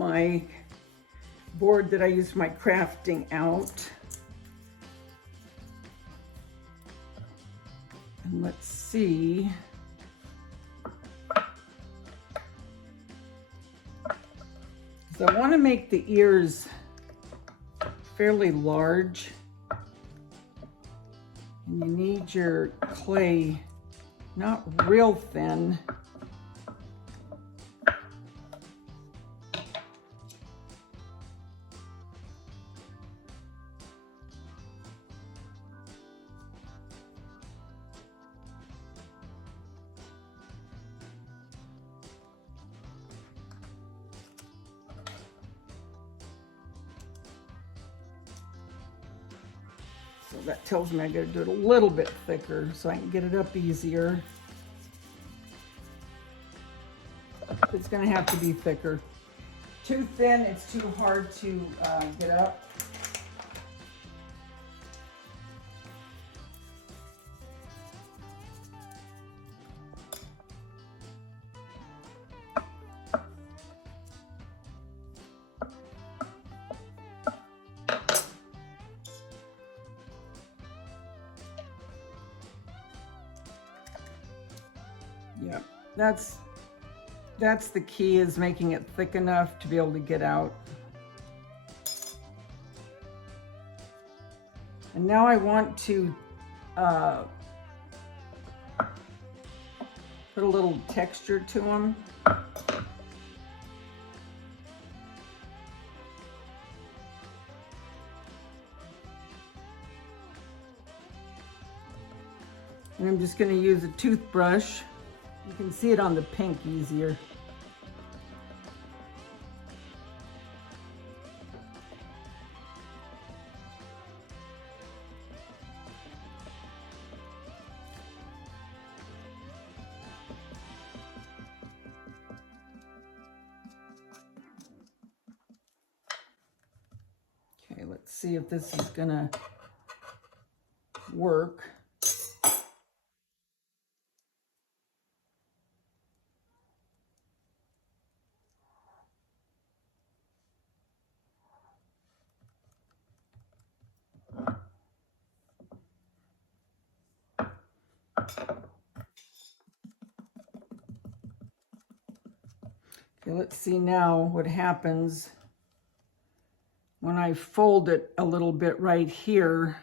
my board that I use my crafting out. And let's see. So I want to make the ears fairly large. And you need your clay not real thin. So that tells me I gotta do it a little bit thicker so I can get it up easier. It's gonna have to be thicker. Too thin, it's too hard to get up. Yeah, that's the key, is making it thick enough to be able to get out. And now I want to put a little texture to them. And I'm just going to use a toothbrush. You can see it on the pink easier. Okay, let's see if this is gonna work. Okay, let's see now what happens when I fold it a little bit right here.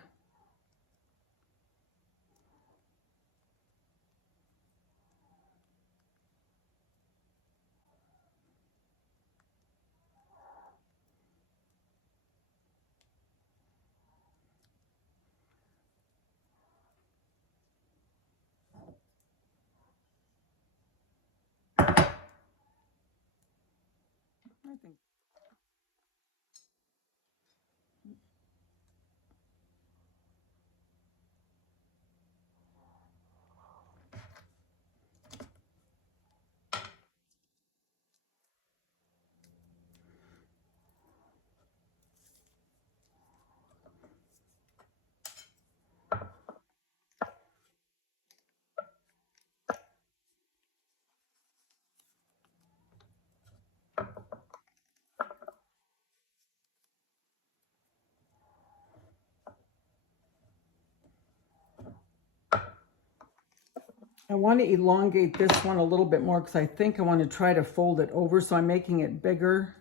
I think I want to elongate this one a little bit more because I think I want to try to fold it over, so I'm making it bigger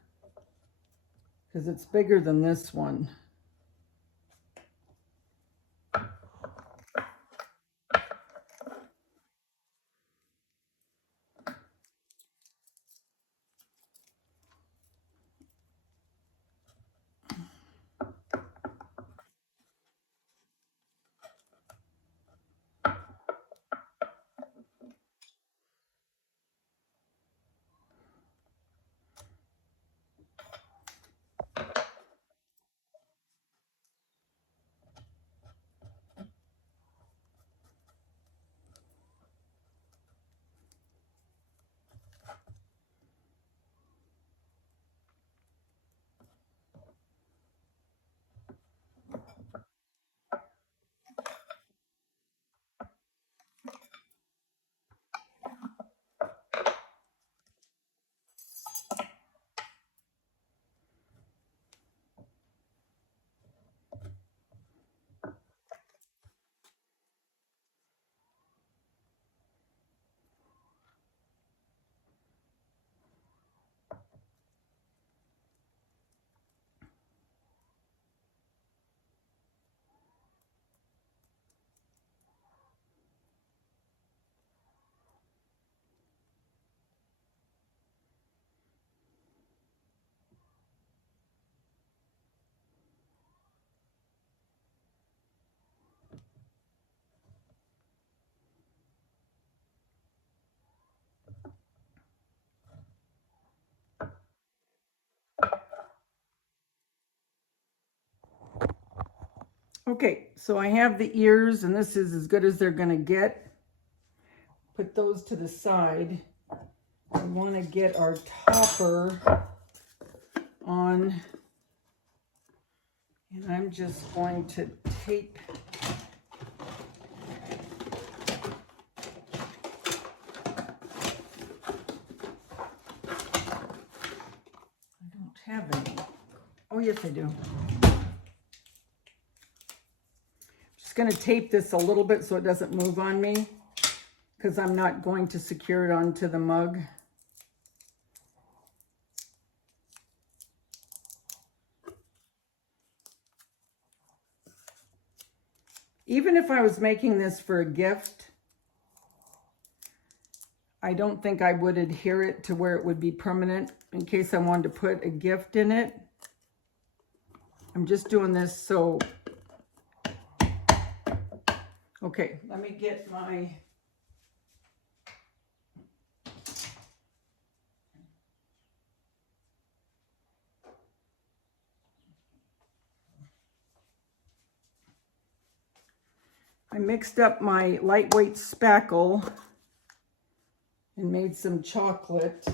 because it's bigger than this one. Okay, so I have the ears, and this is as good as they're going to get. Put those to the side. I want to get our topper on, and I'm just going to tape have any. Oh, yes, I do. Just going to tape this a little bit so it doesn't move on me, because I'm not going to secure it onto the mug. Even if I was making this for a gift, I don't think I would adhere it to where it would be permanent in case I wanted to put a gift in it. I'm just doing this so... Okay, let me get my... I mixed up my lightweight spackle and made some chocolate.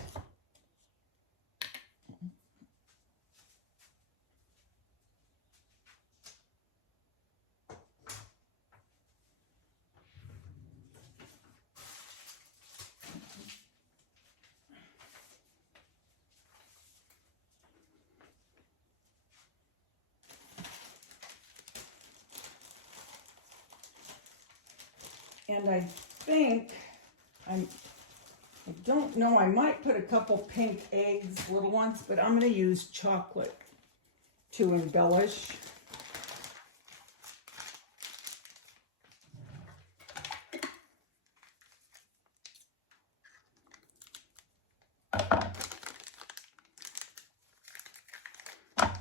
And I think, I don't know, I might put a couple pink eggs, little ones, but I'm going to use chocolate to embellish.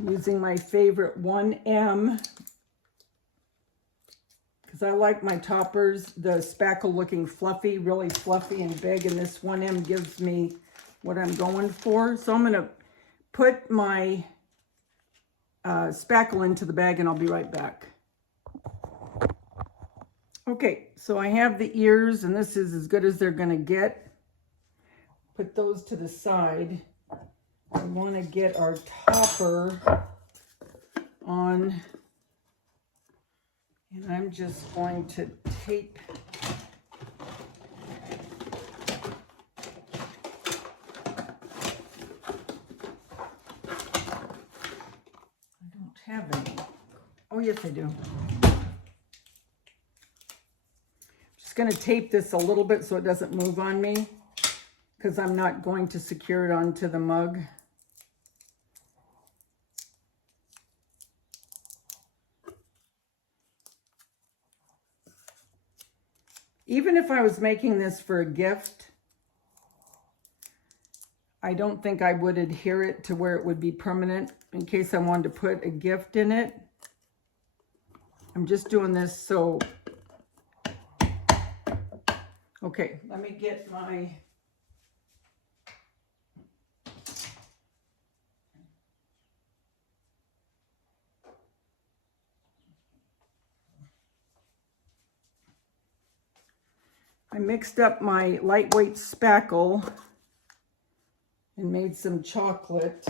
Using my favorite 1M, because I like my toppers, the spackle looking fluffy, really fluffy and big, and this 1M gives me what I'm going for. So I'm going to put my spackle into the bag and I'll be right back. Okay, so I have the ears, and this is as good as they're going to get. Put those to the side. I want to get our topper on, and I'm just going to tape I don't have any. Oh, yes, I do. Just going to tape this a little bit so it doesn't move on me, because I'm not going to secure it onto the mug. Even if I was making this for a gift, I don't think I would adhere it to where it would be permanent in case I wanted to put a gift in it. I'm just doing this so... Okay, let me get my... I mixed up my lightweight spackle and made some chocolate.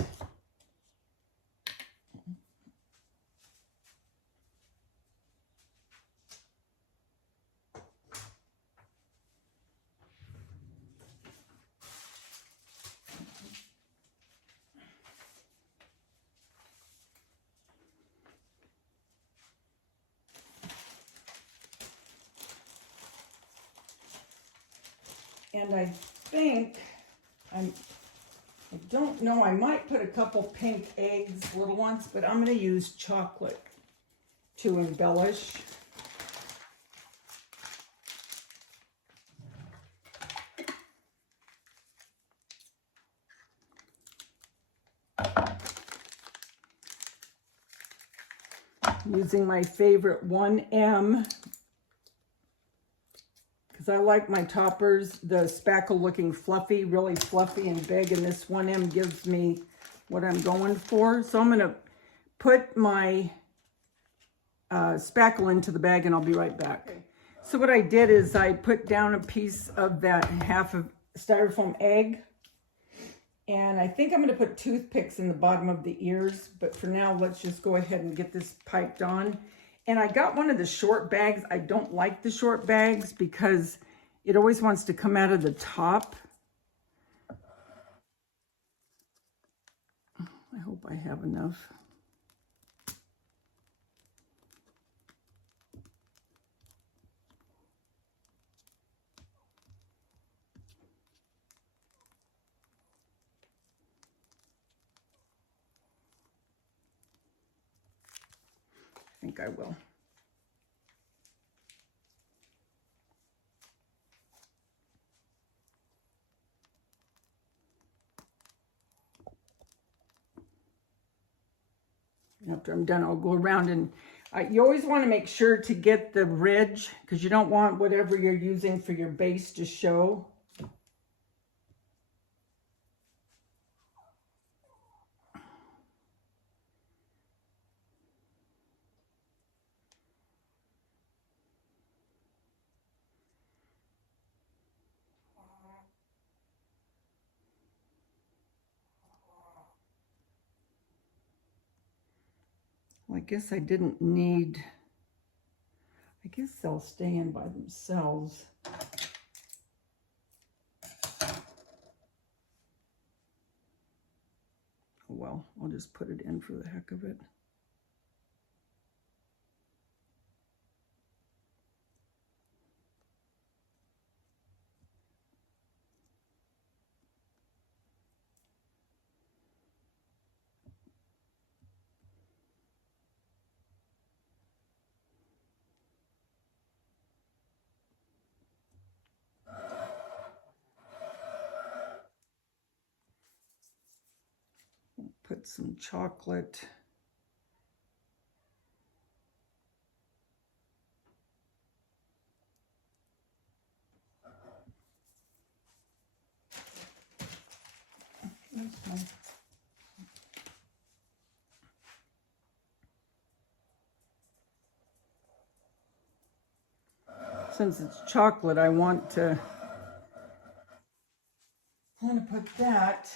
And I think, I don't know, I might put a couple pink eggs, little ones, but I'm going to use chocolate to embellish. Using my favorite 1M, because I like my toppers, the spackle looking fluffy, really fluffy and big, and this 1M gives me what I'm going for. So I'm going to put my spackle into the bag and I'll be right back. Okay. So what I did is I put down a piece of that half of styrofoam egg. And I think I'm going to put toothpicks in the bottom of the ears. But for now, let's just go ahead and get this piped on. And I got one of the short bags. I don't like the short bags because it always wants to come out of the top. I hope I have enough. I think I will. After I'm done, I'll go around and you always want to make sure to get the ridge because you don't want whatever you're using for your base to show. Well, I guess I didn't need, I guess they'll stay in by themselves. Oh well, I'll just put it in for the heck of it. Put some chocolate. That's fine. Since it's chocolate, I want to put that.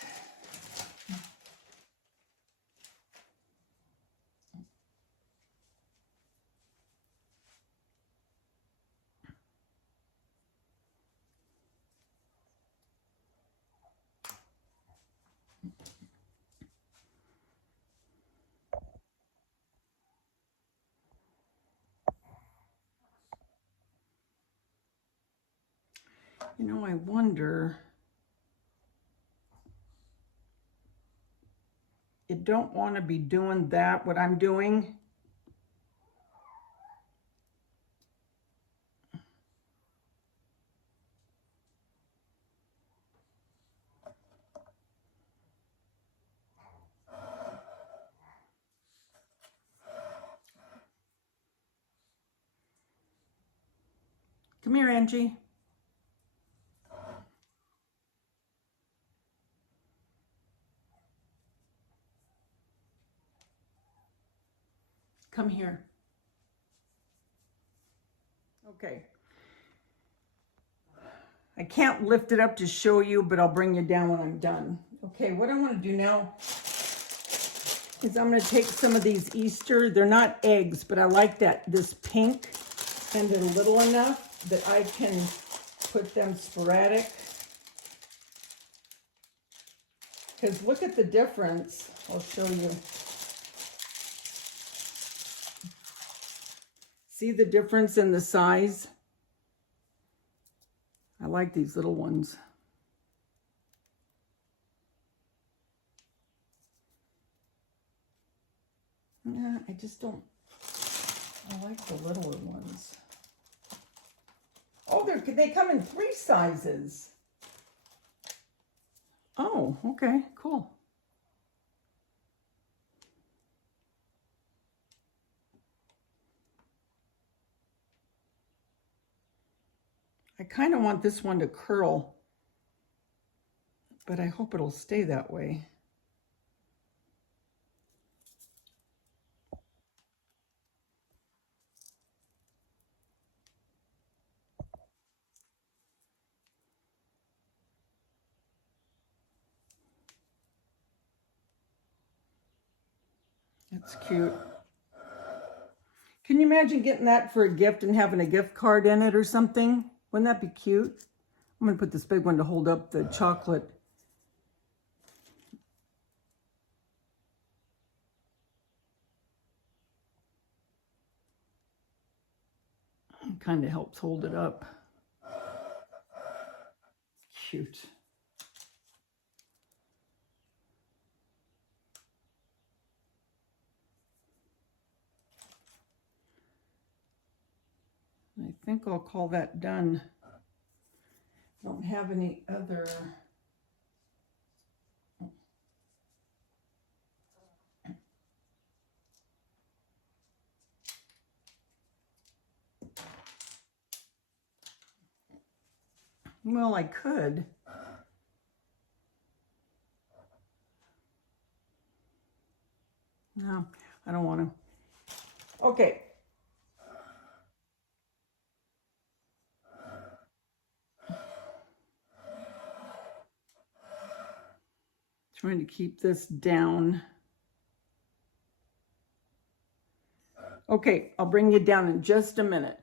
You know, I wonder, you don't want to be doing that, what I'm doing. Come here, Angie. Come here. Okay. I can't lift it up to show you, but I'll bring you down when I'm done. Okay, what I want to do now is I'm going to take some of these Easter. They're not eggs, but I like this pink, and they're little enough that I can put them sporadic. Because look at the difference. I'll show you. See the difference in the size? I like these little ones. Yeah, I just don't, I like the littler ones. Oh, they come in 3 sizes. Oh, okay, cool. I kind of want this one to curl, but I hope it'll stay that way. That's cute. Can you imagine getting that for a gift and having a gift card in it or something? Wouldn't that be cute? I'm going to put this big one to hold up the chocolate. It kind of helps hold it up. Cute. I think I'll call that done. Don't have any other. Well, I could. No, I don't want to. Okay. Trying to keep this down. Okay, I'll bring you down in just a minute.